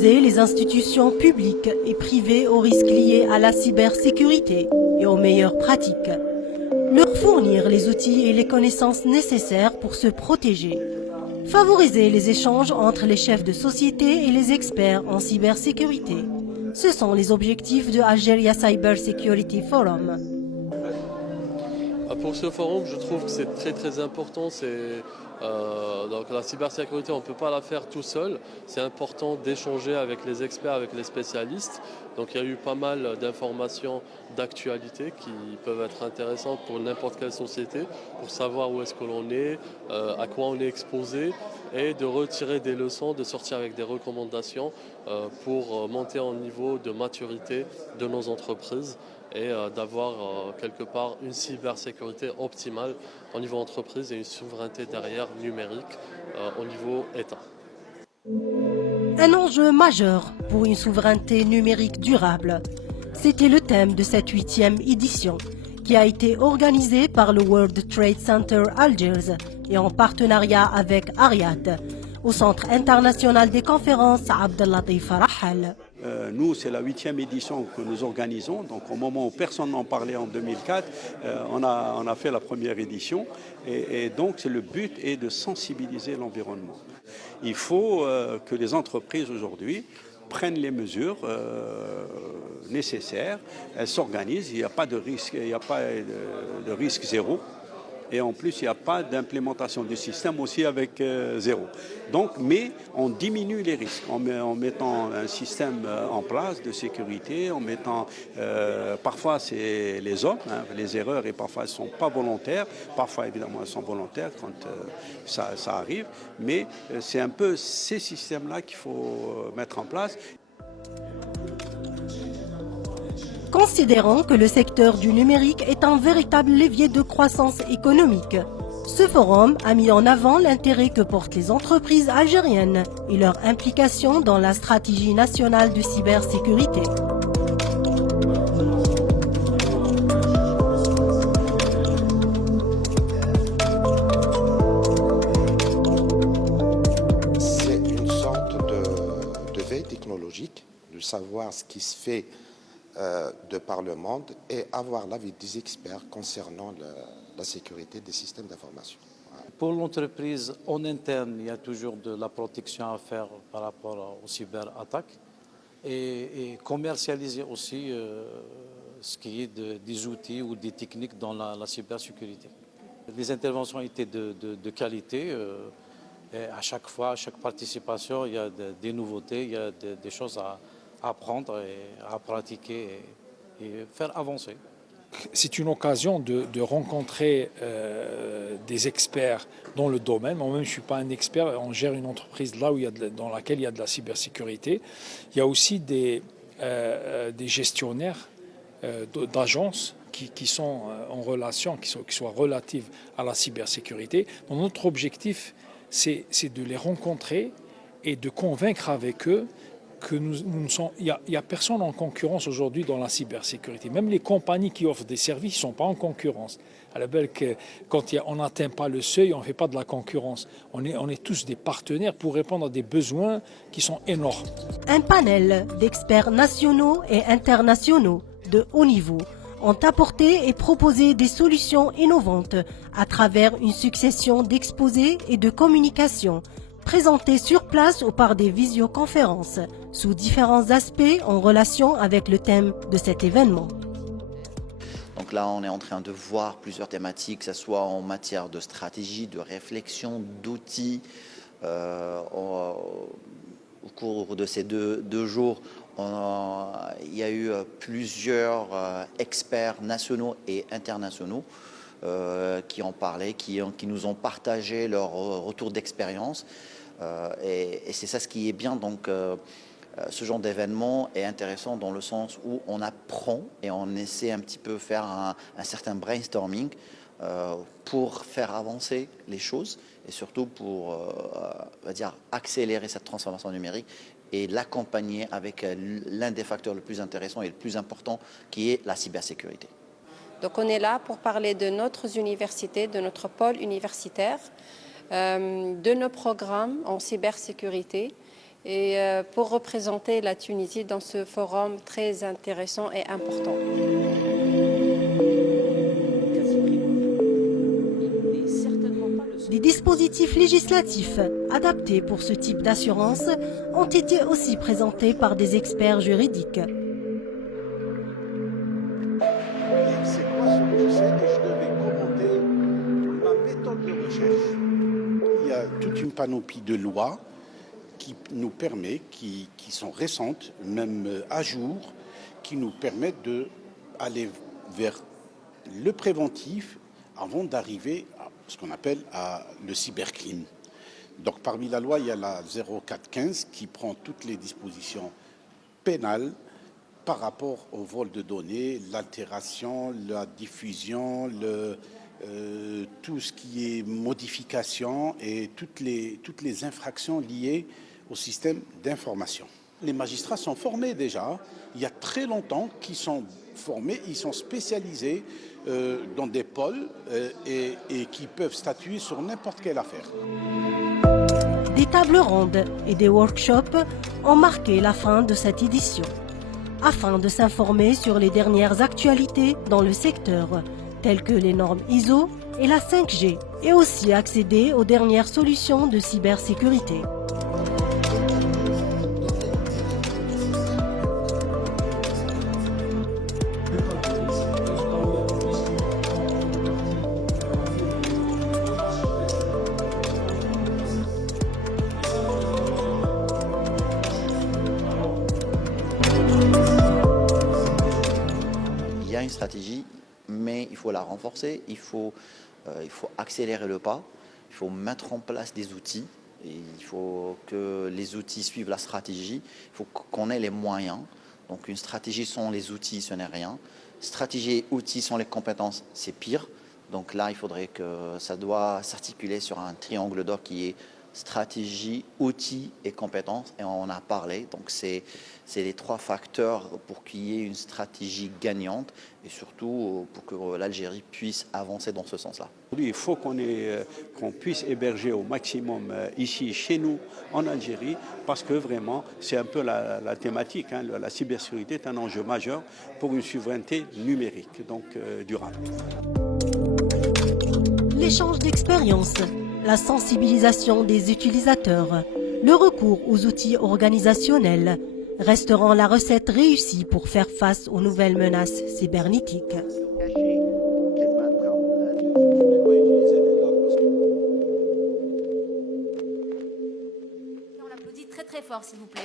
sensibiliser les institutions publiques et privées aux risques liés à la cybersécurité et aux meilleures pratiques. Leur fournir les outils et les connaissances nécessaires pour se protéger. Favoriser les échanges entre les chefs de société et les experts en cybersécurité. Ce sont les objectifs de Algeria Cyber Security Forum. Pour ce forum, je trouve que c'est très important. Donc la cybersécurité, on ne peut pas la faire tout seul. C'est important d'échanger avec les experts, avec les spécialistes. Donc il y a eu pas mal d'informations d'actualité qui peuvent être intéressantes pour n'importe quelle société, pour savoir où est-ce que l'on est, à quoi on est exposé, et de retirer des leçons, de sortir avec des recommandations pour monter en niveau de maturité de nos entreprises et d'avoir quelque part une cybersécurité optimale au niveau entreprise et une souveraineté derrière numérique au niveau État. Un enjeu majeur pour une souveraineté numérique durable. C'était le thème de cette 8e édition qui a été organisée par le World Trade Center Algiers et en partenariat avec Ariad au Centre international des conférences Abdellatif Rahal. Nous, c'est la 8e édition que nous organisons. Donc, au moment où personne n'en parlait en 2004, on a fait la première édition. Et donc, le but est de sensibiliser l'environnement. Il faut que les entreprises aujourd'hui prennent les mesures nécessaires. Elles s'organisent. Il n'y a pas de risque, il n'y a pas de risque zéro. Et en plus, il n'y a pas d'implémentation du système aussi avec zéro. Donc, mais on diminue les risques en mettant un système en place de sécurité, en mettant, parfois c'est les hommes, hein, les erreurs, et parfois elles ne sont pas volontaires, parfois évidemment elles sont volontaires quand ça arrive, mais c'est un peu ces systèmes-là qu'il faut mettre en place. Considérant que le secteur du numérique est un véritable levier de croissance économique, ce forum a mis en avant l'intérêt que portent les entreprises algériennes et leur implication dans la stratégie nationale de cybersécurité. C'est une sorte de veille technologique, de savoir ce qui se fait de par le monde et avoir l'avis des experts concernant la sécurité des systèmes d'information. Pour l'entreprise, en interne, il y a toujours de la protection à faire par rapport aux cyberattaques et commercialiser aussi ce qui est des outils ou des techniques dans la cybersécurité. Les interventions étaient de qualité. Et à chaque fois, à chaque participation, il y a des nouveautés, il y a des choses à apprendre et à pratiquer et faire avancer. C'est une occasion de rencontrer des experts dans le domaine. Moi-même, je ne suis pas un expert. On gère une entreprise là dans laquelle il y a de la cybersécurité. Il y a aussi des gestionnaires d'agences qui sont en relation, qui soient relatives à la cybersécurité. Donc, notre objectif, c'est de les rencontrer et de convaincre avec eux il n'y a personne en concurrence aujourd'hui dans la cybersécurité. Même les compagnies qui offrent des services ne sont pas en concurrence. À la belle que quand on n'atteint pas le seuil, on ne fait pas de la concurrence. On est tous des partenaires pour répondre à des besoins qui sont énormes. Un panel d'experts nationaux et internationaux de haut niveau ont apporté et proposé des solutions innovantes à travers une succession d'exposés et de communications présentés sur place ou par des visioconférences, sous différents aspects en relation avec le thème de cet événement. Donc là, on est en train de voir plusieurs thématiques, que ce soit en matière de stratégie, de réflexion, d'outils. Au cours de ces deux jours, il y a eu plusieurs experts nationaux et internationaux qui ont parlé, qui nous ont partagé leur retour d'expérience. Et c'est ça ce qui est bien. Donc, ce genre d'événement est intéressant dans le sens où on apprend et on essaie un petit peu faire un certain brainstorming pour faire avancer les choses et surtout pour on va dire, accélérer cette transformation numérique et l'accompagner avec l'un des facteurs les plus intéressants et le plus important qui est la cybersécurité. Donc on est là pour parler de notre université, de notre pôle universitaire, de nos programmes en cybersécurité et pour représenter la Tunisie dans ce forum très intéressant et important. Des dispositifs législatifs adaptés pour ce type d'assurance ont été aussi présentés par des experts juridiques. C'est quoi ce que c'est et je devais commenter ma méthode de recherche. Il y a toute une panoplie de lois qui nous permet, qui sont récentes, même à jour, qui nous permettent d'aller vers le préventif avant d'arriver à ce qu'on appelle le cybercrime. Donc parmi la loi, il y a la 0415 qui prend toutes les dispositions pénales par rapport au vol de données, l'altération, la diffusion, tout ce qui est modification et toutes les infractions liées au système d'information. Les magistrats sont formés déjà, il y a très longtemps qu'ils sont formés, ils sont spécialisés dans des pôles et qui peuvent statuer sur n'importe quelle affaire. Des tables rondes et des workshops ont marqué la fin de cette édition, afin de s'informer sur les dernières actualités dans le secteur, telles que les normes ISO et la 5G, et aussi accéder aux dernières solutions de cybersécurité. Il y a une stratégie, mais il faut la renforcer, il faut accélérer le pas, il faut mettre en place des outils, et il faut que les outils suivent la stratégie, il faut qu'on ait les moyens. Donc une stratégie sans les outils, ce n'est rien. Stratégie et outils sans les compétences, c'est pire. Donc là, il faudrait que ça doit s'articuler sur un triangle d'or qui est stratégie, outils et compétences, et on en a parlé. Donc c'est les trois facteurs pour qu'il y ait une stratégie gagnante et surtout pour que l'Algérie puisse avancer dans ce sens-là. Il faut qu'on puisse héberger au maximum ici, chez nous, en Algérie, parce que vraiment, c'est un peu la thématique. Hein. La cybersécurité est un enjeu majeur pour une souveraineté numérique, donc durable. L'échange d'expériences, la sensibilisation des utilisateurs, le recours aux outils organisationnels resteront la recette réussie pour faire face aux nouvelles menaces cybernétiques. On l'applaudit très très fort, s'il vous plaît.